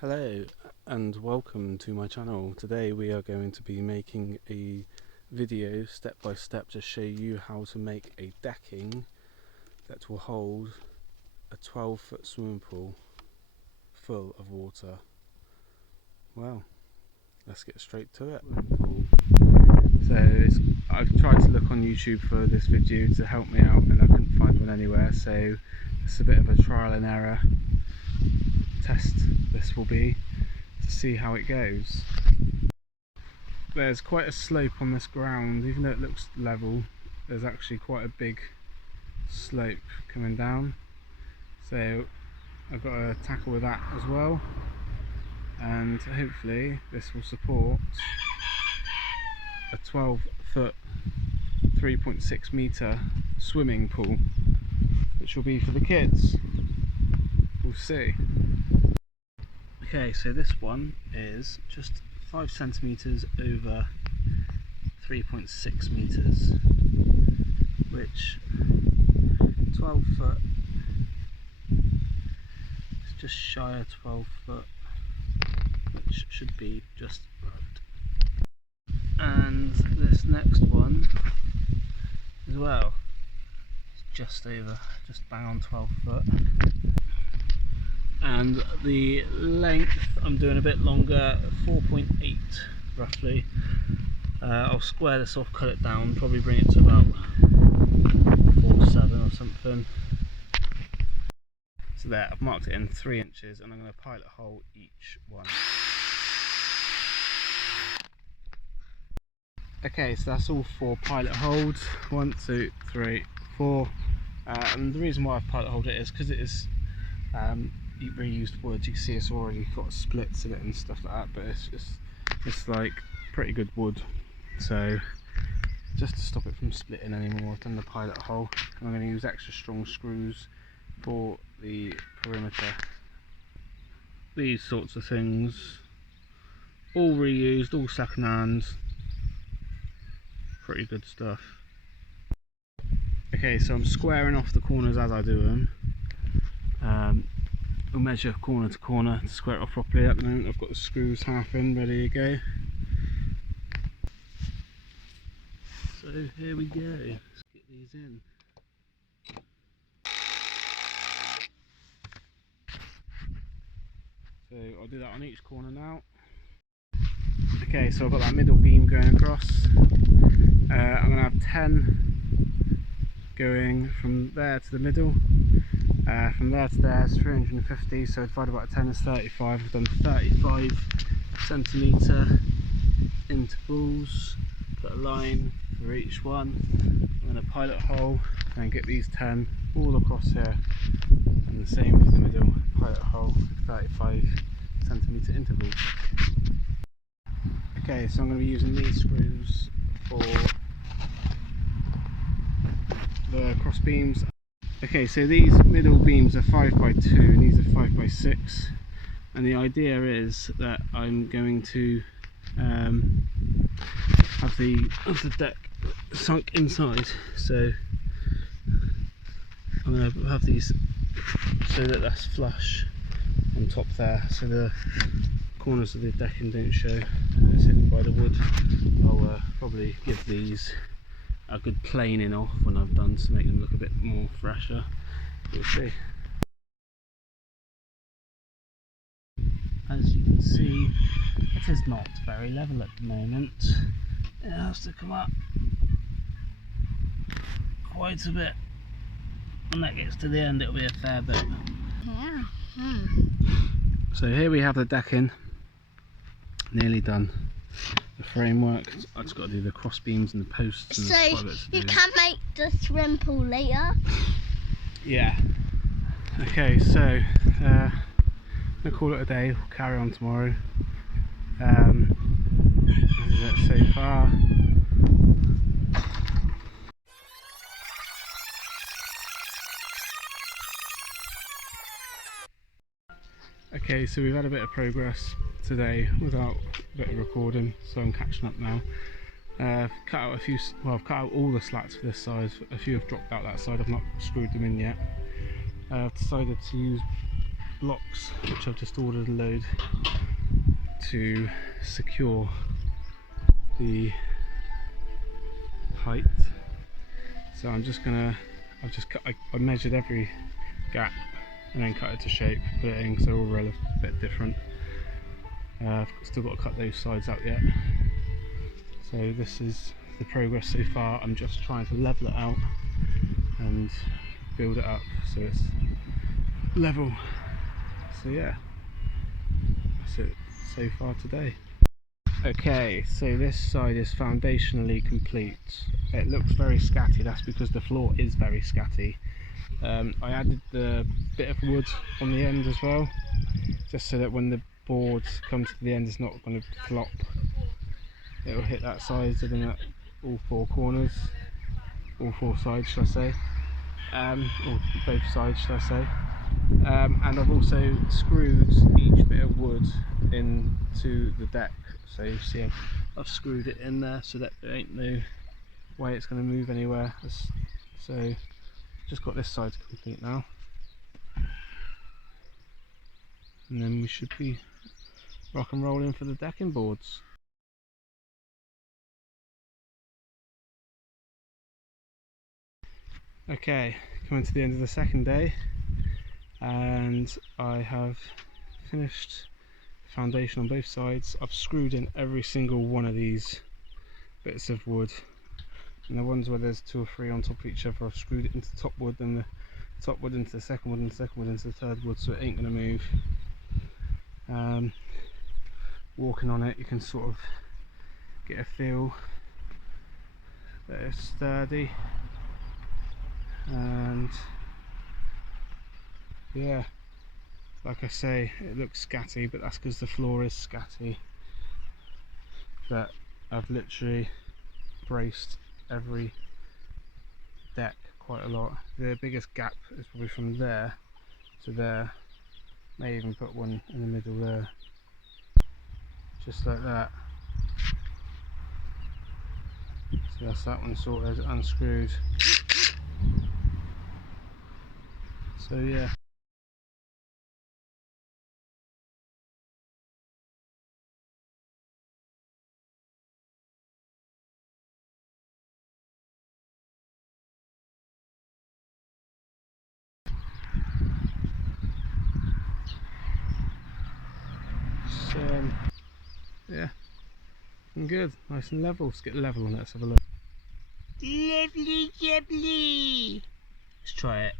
Hello and welcome to my channel. Today we are going to be making a video step by step to show you how to make a decking that will hold a 12-foot swimming pool full of water. Well, let's get straight to it. I've tried to look on YouTube for this video to help me out and I couldn't find one anywhere, so it's a bit of a trial and error test this will be to see how it goes. There's quite a slope on this ground. Even though it looks level, there's actually quite a big slope coming down, so I've got to tackle with that as well, and hopefully this will support a 12-foot 3.6 metre swimming pool, which will be for the kids. We'll see. Okay, so this one is just 5 centimetres over 3.6 metres, which 12 foot is just shy of 12 foot, which should be just right. And this next one as well is just bang on 12 foot. And the length I'm doing a bit longer, 4.8 roughly. I'll square this off, cut it down, probably bring it to about 4.7 or something. So there, I've marked it in 3 inches and I'm going to pilot hole each one. Okay, so that's all 4 pilot holes. 1, 2, 3, 4. And the reason why I've pilot holed it is because it is reused wood. You can see it's already got splits in it and stuff like that, but it's like pretty good wood, so just to stop it from splitting anymore, I've done the pilot hole. I'm going to use extra strong screws for the perimeter. These sorts of things, all reused, all second hand, pretty good stuff. Okay, so I'm squaring off the corners as I do them. We'll measure corner to corner to square it off properly. At the moment I've got the screws half in, ready to go. So here we go, let's get these in. So I'll do that on each corner now. Okay, so I've got that middle beam going across. I'm going to have 10 going from there to the middle. From there to there is 350, so divided by 10 is 35. I've done 35 centimetre intervals, put a line for each one. I'm going to pilot hole and get these 10 all across here, and the same for the middle, pilot hole, 35 centimetre intervals. Okay, so I'm going to be using these screws for the cross beams. Okay, so these middle beams are 5x2 and these are 5x6, and the idea is that I'm going to have the deck sunk inside, so I'm going to have these so that that's flush on top there, so the corners of the decking don't show, it's hidden by the wood. I'll probably give these a good planing off when I've done to make them look a bit more fresher. We'll see. As you can see, it is not very level at the moment. It has to come up quite a bit. When that gets to the end, it'll be a fair bit. Yeah. So here we have the decking, nearly done. The framework, I just got to do the cross beams and the posts. And so you can make the swim pool later? Yeah. Okay, so I'm going to call it a day. We'll carry on tomorrow. This is it so far. Okay, so we've had a bit of progress today without a bit of recording, so I'm catching up now. I've cut out I've cut out all the slats for this side. A few have dropped out that side, I've not screwed them in yet. I've decided to use blocks, which I've just ordered a load to secure the height. So I'm just gonna, I measured every gap and then cut it to shape, put it in because they're all a bit different. I've still got to cut those sides out yet. So this is the progress so far. I'm just trying to level it out and build it up so it's level. So yeah, that's it so far today. Okay, so this side is foundationally complete. It looks very scatty, that's because the floor is very scatty. I added the bit of wood on the end as well, just so that when the boards come to the end it's not going to flop. It'll hit that side and then all four corners, all four sides should I say, or both sides should I say. And I've also screwed each bit of wood into the deck, so you see I've screwed it in there so that there ain't no way it's going to move anywhere. So just got this side complete now, and then we should be rock and rolling for the decking boards. Okay, coming to the end of the second day, and I have finished the foundation on both sides. I've screwed in every single one of these bits of wood, and the ones where there's 2 or 3 on top of each other I've screwed it into the top wood, then the top wood into the second wood, and the second wood into the third wood, so it ain't going to move. Walking on it you can sort of get a feel that it's sturdy, and yeah, like I say, it looks scatty, but that's because the floor is scatty. But I've literally braced every deck quite a lot. The biggest gap is probably from there to there. May even put one in the middle there, just like that. So that's that one sorted, unscrewed. So yeah. So yeah, looking good, nice and level. Let's get level on it, let's have a look. Lovely jubbly. Let's try it.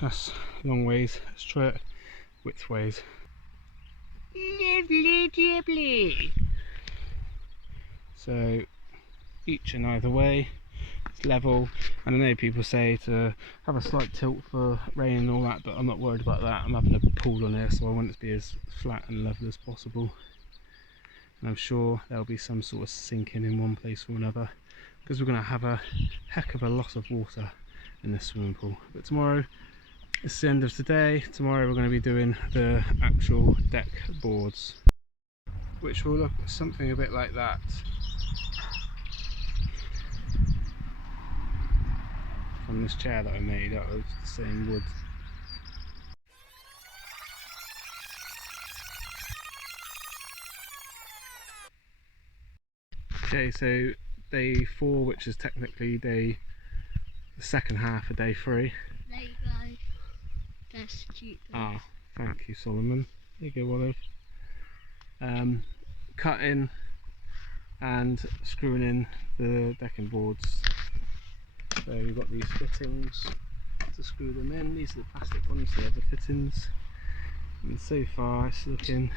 That's long ways, let's try it width ways. Lovely jubbly. So each and either way, it's level, and I know people say to have a slight tilt for rain and all that, but I'm not worried about that. I'm having a pool on here, so I want it to be as flat and level as possible, and I'm sure there'll be some sort of sinking in one place or another, because we're going to have a heck of a lot of water in this swimming pool. But tomorrow, it's the end of today. Tomorrow we're going to be doing the actual deck boards, which will look something a bit like that. From this chair that I made out of the same wood. Okay, so day 4, which is technically the second half of day 3. There you go. That's cute. Ah, thank you, Solomon. There you go, Olive. Cutting and screwing in the decking boards. So we've got these fittings to screw them in. These are the plastic ones, the other fittings. And so far it's looking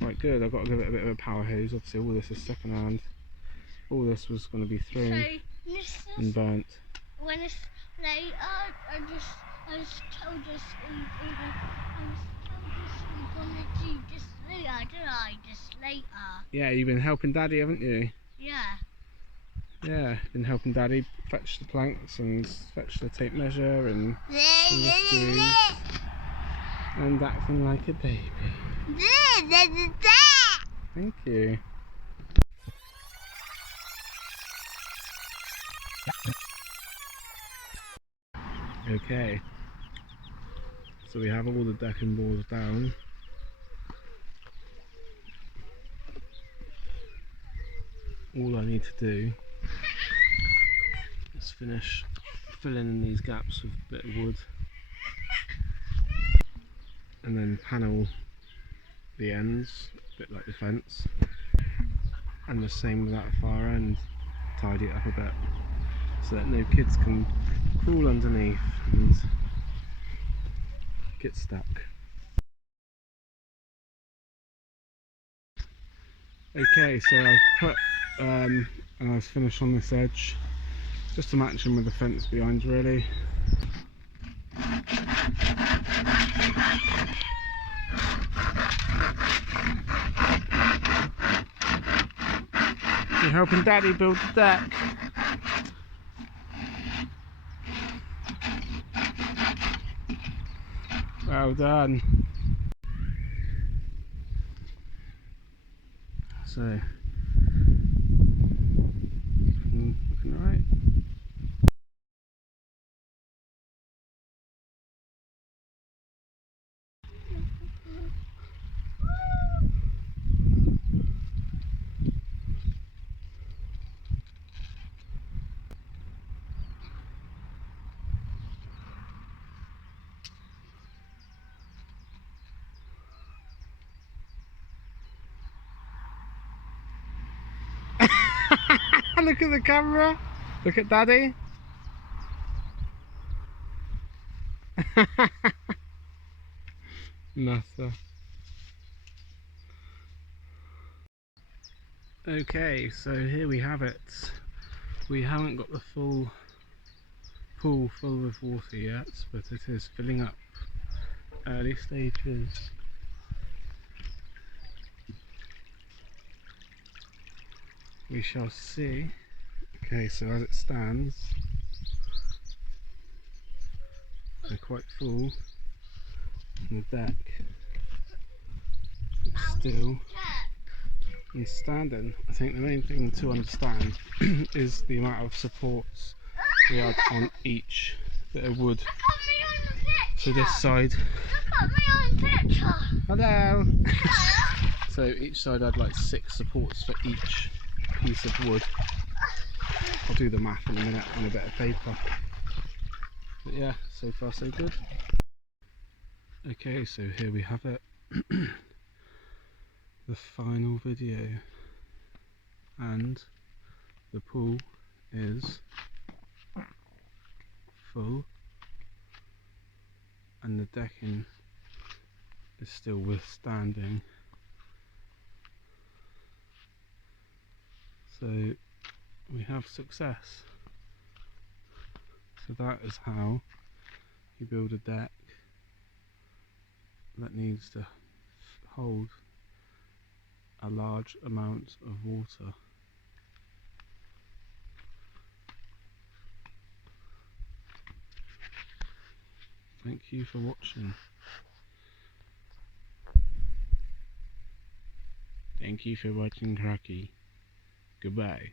quite good. I've got to give it a bit of a power hose. Obviously all this is second hand. All this was going to be thrown and burnt. When it's later, I was told us we're gonna do this later, didn't I? Just later. Yeah, you've been helping Daddy, haven't you? Yeah. Yeah, been helping Daddy fetch the planks and fetch the tape measure and the screws and acting like a baby. Thank you. Okay, So we have all the decking boards down. All I need to do is finish filling in these gaps with a bit of wood and then panel the ends, a bit like the fence, and the same with that far end, tidy it up a bit so that no kids can crawl underneath and get stuck. Okay, so I've put and I've finished on this edge just to match them with the fence behind, really. You're helping Daddy build the deck. Well done. So, looking alright. Look at the camera. Look at Daddy. Nutter. Okay, so here we have it. We haven't got the full pool full of water yet, but it is filling up. Early stages. We shall see. Okay, so as it stands, they're quite full. And the deck is still and standing. I think the main thing to understand is the amount of supports we had on each bit of wood. So this side. Hello. So each side had like 6 supports for each piece of wood. I'll do the math in a minute on a bit of paper. But yeah, so far so good. Okay, so here we have it. The final video. And the pool is full and the decking is still withstanding. So we have success. So that is how you build a deck that needs to hold a large amount of water. Thank you for watching. Thank you for watching Cracky. Goodbye.